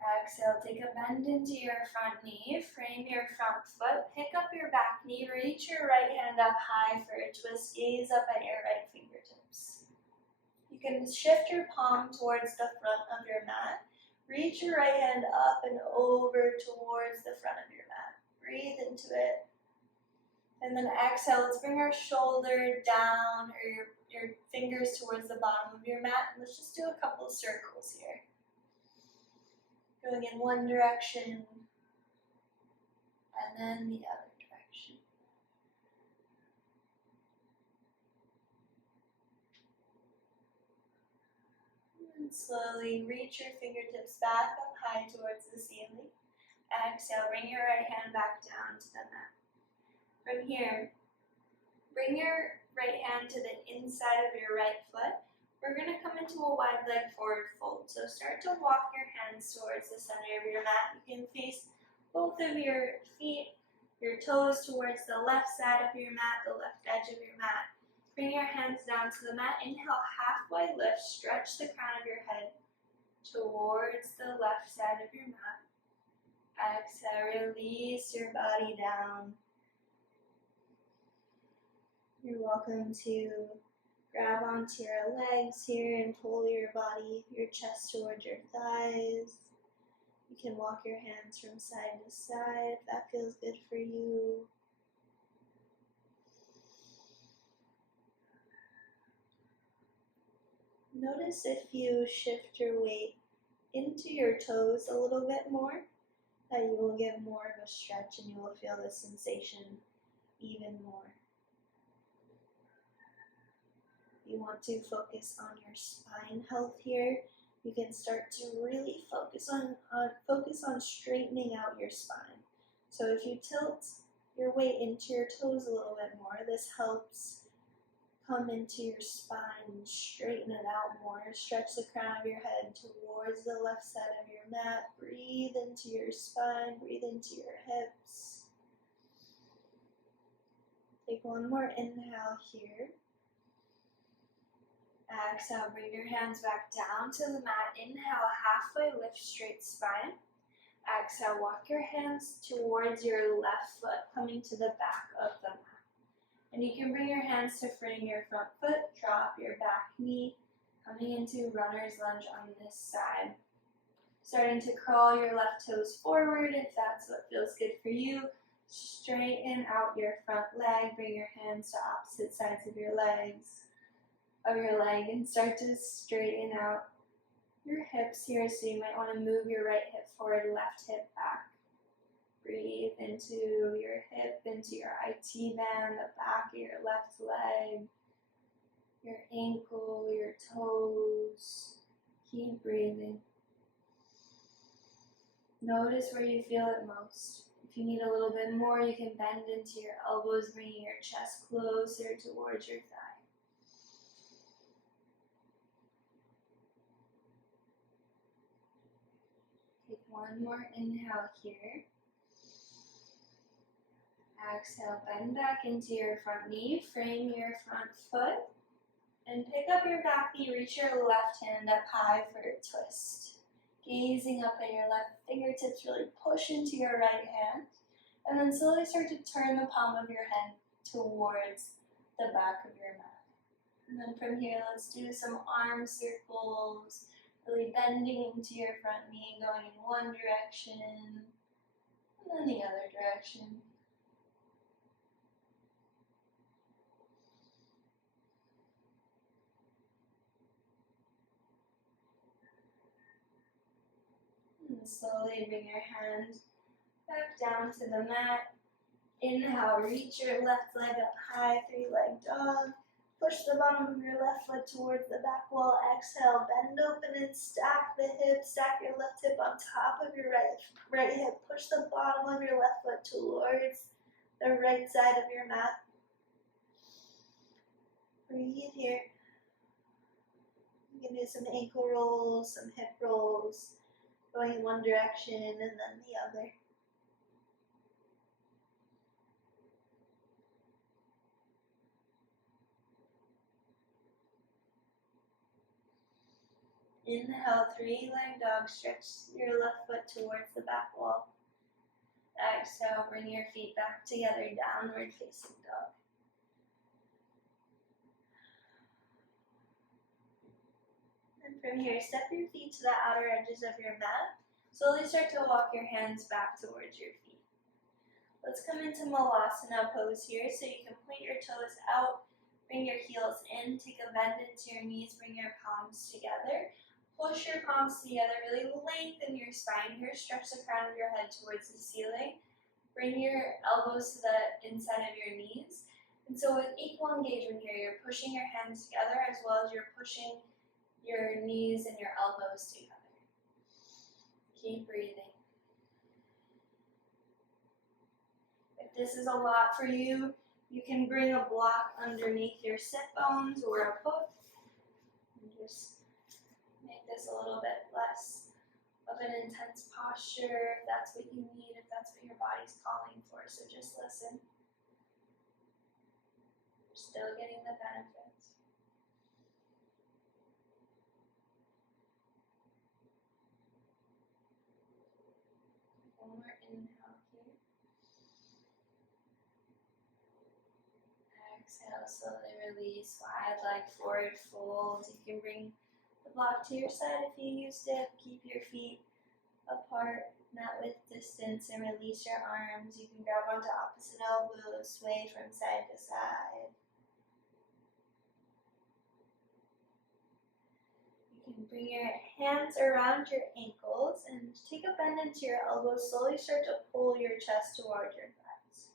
Exhale, take a bend into your front knee. Frame your front foot. Pick up your back knee. Reach your right hand up high for a twist. Gaze up at your right fingertips. You can shift your palm towards the front of your mat. Reach your right hand up and over towards the front of your mat. Breathe into it. And then exhale, let's bring our shoulder down or your fingers towards the bottom of your mat. Let's just do a couple of circles here. going in one direction and then the other direction. And slowly reach your fingertips back up high towards the ceiling. Exhale, bring your right hand back down to the mat. From here, bring your right hand to the inside of your right foot. We're going to come into a wide leg forward fold. So start to walk your hands towards the center of your mat. You can face both of your feet, your toes towards the left side of your mat, the left edge of your mat. Bring your hands down to the mat. Inhale, halfway lift. Stretch the crown of your head towards the left side of your mat. Exhale, release your body down. You're welcome to grab onto your legs here and pull your body, your chest towards your thighs. You can walk your hands from side to side if that feels good for you. Notice if you shift your weight into your toes a little bit more, that you will get more of a stretch and you will feel the sensation even more. You want to focus on your spine health here. You can start to really focus on straightening out your spine. So if you tilt your weight into your toes a little bit more, this helps come into your spine and straighten it out more. Stretch the crown of your head towards the left side of your mat. Breathe into your spine, breathe into your hips. Take one more inhale here. Exhale, bring your hands back down to the mat. Inhale, halfway lift, straight spine. Exhale, walk your hands towards your left foot, coming to the back of the mat. And you can bring your hands to frame your front foot, drop your back knee, coming into runner's lunge on this side. Starting to crawl your left toes forward if that's what feels good for you. Straighten out your front leg, bring your hands to opposite sides of your leg and start to straighten out your hips here. So you might want to move your right hip forward, left hip back. Breathe into your hip, into your IT band, the back of your left leg, your ankle, your toes. Keep breathing. Notice where you feel it most. If you need a little bit more, you can bend into your elbows, bringing your chest closer towards your thigh. Take one more inhale here. Exhale, bend back into your front knee, frame your front foot, and pick up your back knee, reach your left hand up high for a twist. Gazing up at your left fingertips, really push into your right hand, and then slowly start to turn the palm of your hand towards the back of your mat. And then from here, let's do some arm circles, really bending into your front knee, going in one direction, and then the other direction. And slowly bring your hand back down to the mat. Inhale, reach your left leg up high, three-leg dog. Push the bottom of your left foot towards the back wall. Exhale, bend open and stack the hips. Stack your left hip on top of your right hip. Push the bottom of your left foot towards the right side of your mat. Breathe here. You can do some ankle rolls, some hip rolls, going in one direction and then the other. Inhale, three-leg dog. Stretch your left foot towards the back wall. Exhale, bring your feet back together, downward facing dog. And from here, step your feet to the outer edges of your mat. Slowly start to walk your hands back towards your feet. Let's come into Malasana pose here, so you can point your toes out, bring your heels in, take a bend into your knees, bring your palms together. push your palms together, really lengthen your spine here, stretch the crown of your head towards the ceiling. Bring your elbows to the inside of your knees. And so with equal engagement here, you're pushing your hands together as well as you're pushing your knees and your elbows together. Keep breathing. If this is a lot for you, you can bring a block underneath your sit bones or a hook and just make this a little bit less of an intense posture if that's what you need, if that's what your body's calling for. So just listen. You're still getting the benefits. One more inhale here. Exhale, slowly release, wide leg forward fold. You can bring the block to your side if you used it. Keep your feet apart, not with distance, and release your arms. You can grab onto opposite elbows, sway from side to side. You can bring your hands around your ankles and take a bend into your elbows. Slowly start to pull your chest toward your thighs.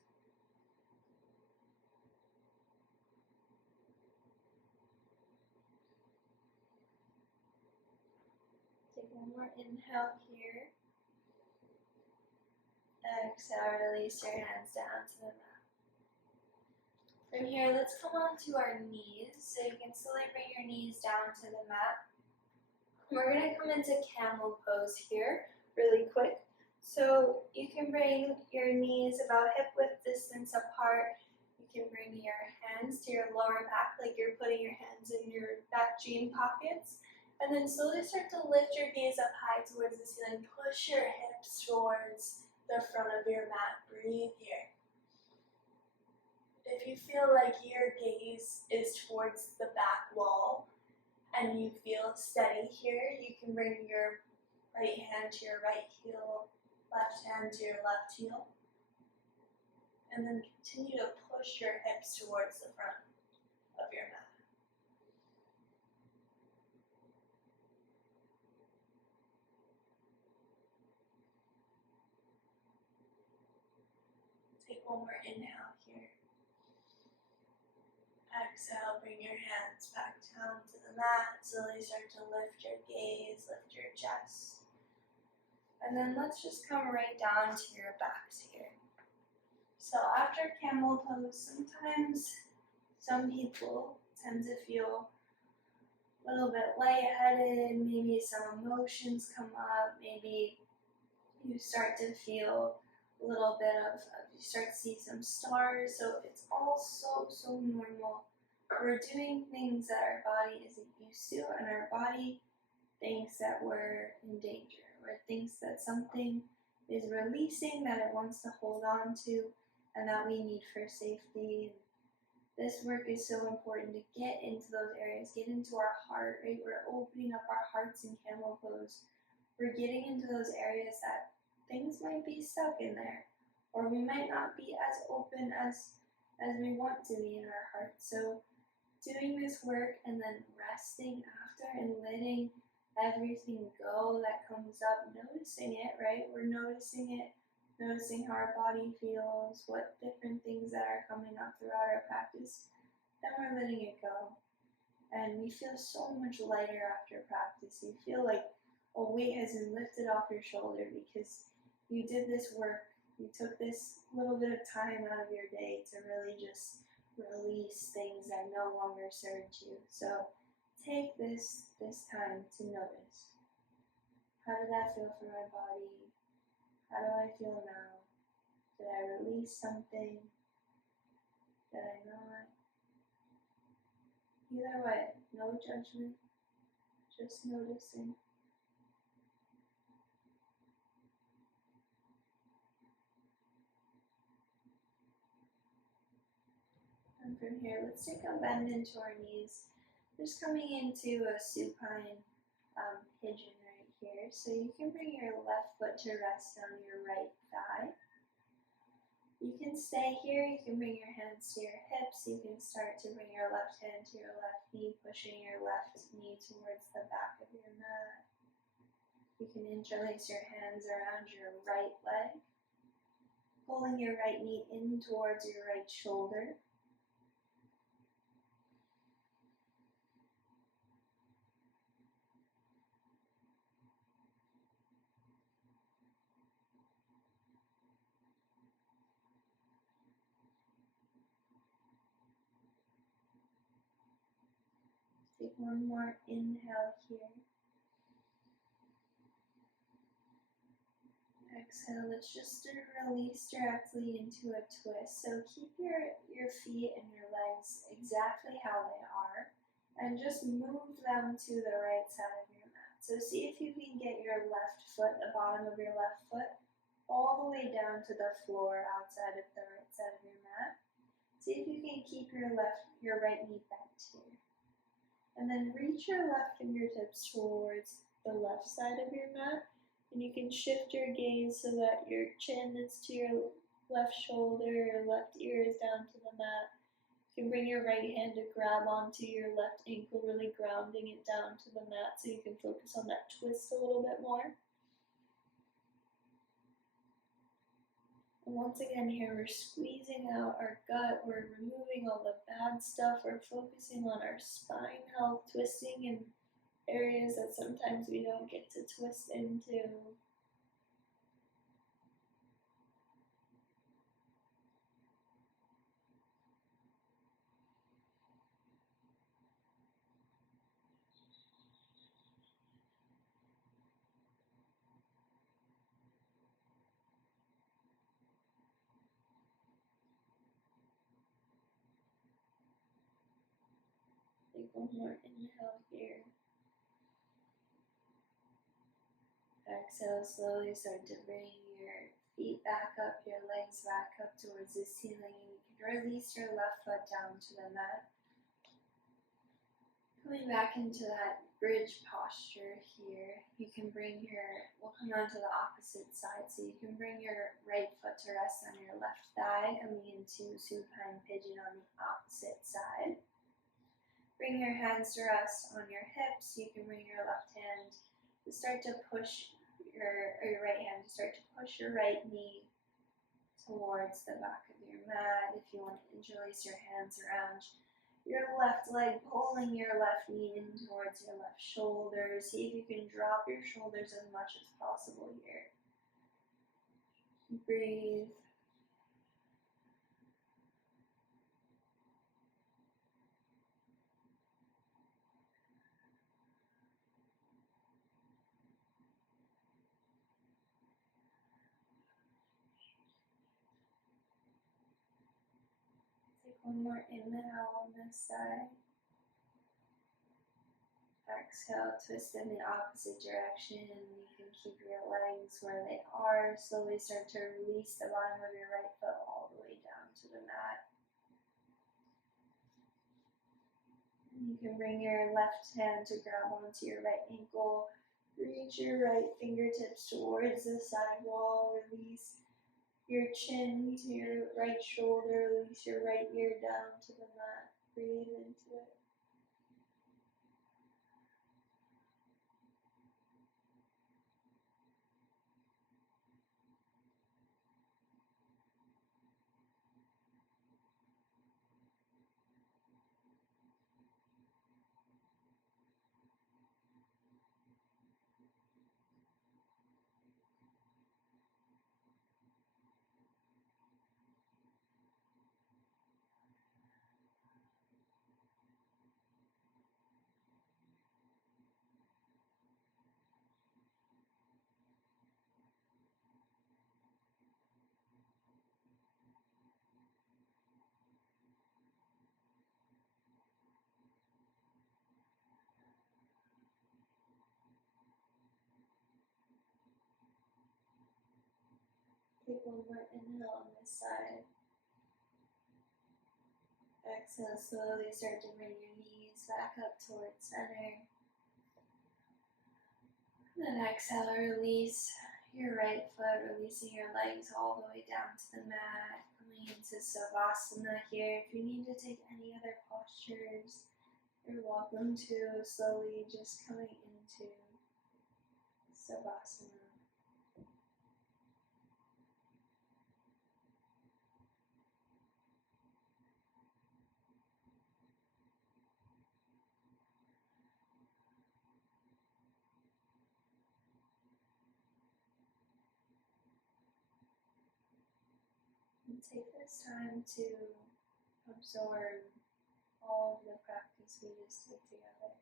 Take one more inhale here. Exhale, release your hands down to the mat. From here, let's come on to our knees. So you can slowly bring your knees down to the mat. We're going to come into camel pose here really quick. So you can bring your knees about hip width distance apart. You can bring your hands to your lower back like you're putting your hands in your back jean pockets. And then slowly start to lift your gaze up high towards the ceiling. Push your hips towards the front of your mat. Breathe here. If you feel like your gaze is towards the back wall and you feel steady here, you can bring your right hand to your right heel, left hand to your left heel, and then continue to push your hips towards the front of your mat. Take one more inhale here. Exhale, bring your hands back down to the mat. Slowly start to lift your gaze, lift your chest. And then let's just come right down to your backs here. So after camel pose, sometimes some people tend to feel a little bit lightheaded, maybe some emotions come up, maybe you start to feel a little bit of, you start to see some stars, so it's all so normal. We're doing things that our body isn't used to, and our body thinks that we're in danger, or thinks that something is releasing that it wants to hold on to, and that we need for safety. This work is so important to get into those areas, get into our heart, right? We're opening up our hearts in camel pose. We're getting into those areas that things might be stuck in there, or we might not be as open as we want to be in our heart. So doing this work and then resting after and letting everything go that comes up, noticing it, right? We're noticing it, noticing how our body feels, what different things that are coming up throughout our practice, then we're letting it go. And we feel so much lighter after practice. You feel like a weight has been lifted off your shoulder because you did this work. You took this little bit of time out of your day to really just release things that no longer served you. So take this time to notice. How did that feel for my body? How do I feel now? Did I release something? Did I not? Either way, no judgment, just noticing. And from here, let's take a bend into our knees. Just coming into a supine pigeon right here. So you can bring your left foot to rest on your right thigh. You can stay here, you can bring your hands to your hips, you can start to bring your left hand to your left knee, pushing your left knee towards the back of your mat. You can interlace your hands around your right leg, pulling your right knee in towards your right shoulder. Take one more inhale here. Exhale, let's just release directly into a twist. So keep your feet and your legs exactly how they are and just move them to the right side of your mat. So see if you can get your left foot, the bottom of your left foot, all the way down to the floor outside of the right side of your mat. See if you can keep your right knee bent here. And then reach your left fingertips towards the left side of your mat. And you can shift your gaze so that your chin is to your left shoulder, your left ear is down to the mat. You can bring your right hand to grab onto your left ankle, really grounding it down to the mat so you can focus on that twist a little bit more. And once again here, we're squeezing out our gut, we're removing all the bad stuff, we're focusing on our spine health, twisting in areas that sometimes we don't get to twist into. Take one more inhale here. Exhale, slowly start to bring your feet back up, your legs back up towards the ceiling. You can release your left foot down to the mat. Coming back into that bridge posture here, you can we'll come on to the opposite side. So you can bring your right foot to rest on your left thigh, coming into supine pigeon on the opposite side. Bring your hands to rest on your hips. You can bring your left hand to start to push your right hand to start to push your right knee towards the back of your mat. If you want to interlace your hands around your left leg, pulling your left knee in towards your left shoulder. See if you can drop your shoulders as much as possible here. Breathe. Take one more inhale on this side. Exhale, twist in the opposite direction. You can keep your legs where they are. Slowly start to release the bottom of your right foot all the way down to the mat. And you can bring your left hand to grab onto your right ankle. Reach your right fingertips towards the side wall. Release your chin to your right shoulder. Release your right ear down to the mat. Breathe into it. Take one more inhale on this side. Exhale, slowly start to bring your knees back up towards center. And then exhale, release your right foot, releasing your legs all the way down to the mat, coming into Savasana here. If you need to take any other postures, you're welcome to. Slowly just coming into Savasana. And take this time to absorb all of the practice we just did together.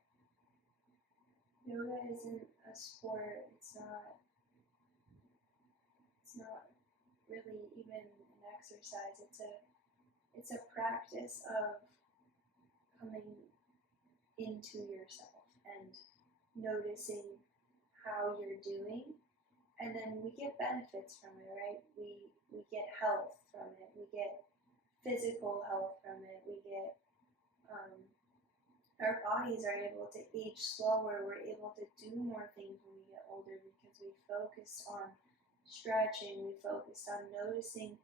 Yoga isn't a sport, it's not really even an exercise. It's a practice of coming into yourself and noticing how you're doing, and then we get benefits from it, right? We get health from it, we get physical health from it, we get our bodies are able to age slower, we're able to do more things when we get older because we focused on stretching, we focused on noticing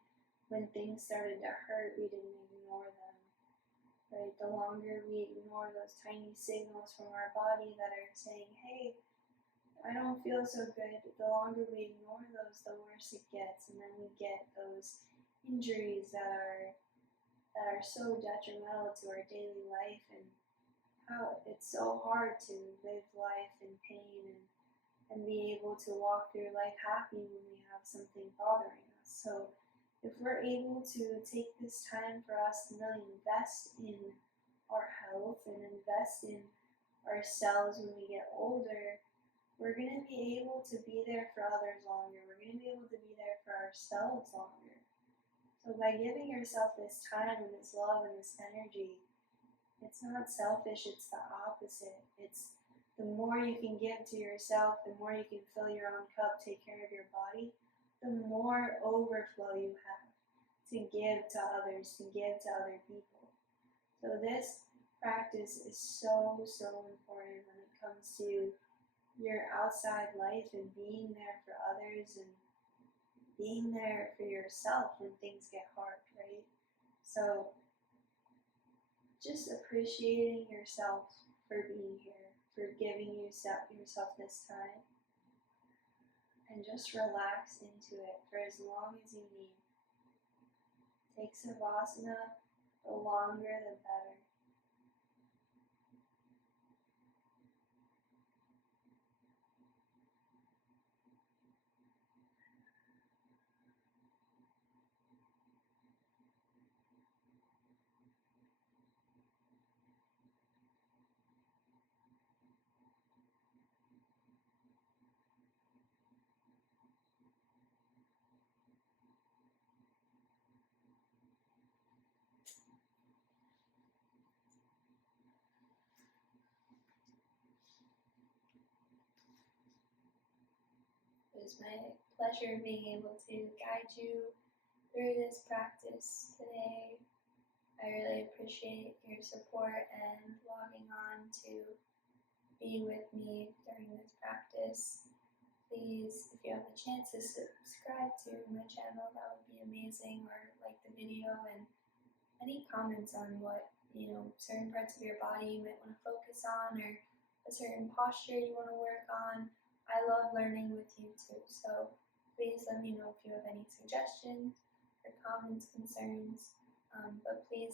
when things started to hurt, we didn't ignore them, right? The longer we ignore those tiny signals from our body that are saying, hey, I don't feel so good, the longer we ignore those, the worse it gets, and then we get those injuries that are so detrimental to our daily life, and how it's so hard to live life in pain and be able to walk through life happy when we have something bothering us. So if we're able to take this time for us to really invest in our health and invest in ourselves when we get older, we're going to be able to be there for others longer. We're going to be able to be there for ourselves longer. So by giving yourself this time and this love and this energy, it's not selfish, it's the opposite. It's the more you can give to yourself, the more you can fill your own cup, take care of your body, the more overflow you have to give to others, to give to other people. So this practice is so, so important when it comes to your outside life and being there for others and being there for yourself when things get hard, right? So just appreciating yourself for being here, for giving yourself this time, and just relax into it for as long as you need. Take Savasana, the longer the better. It was my pleasure being able to guide you through this practice today. I really appreciate your support and logging on to be with me during this practice. Please, if you have a chance to subscribe to my channel, that would be amazing, or like the video, and any comments on what, certain parts of your body you might want to focus on, or a certain posture you want to work on. I love learning with you too, so please let me know if you have any suggestions or comments, concerns, but please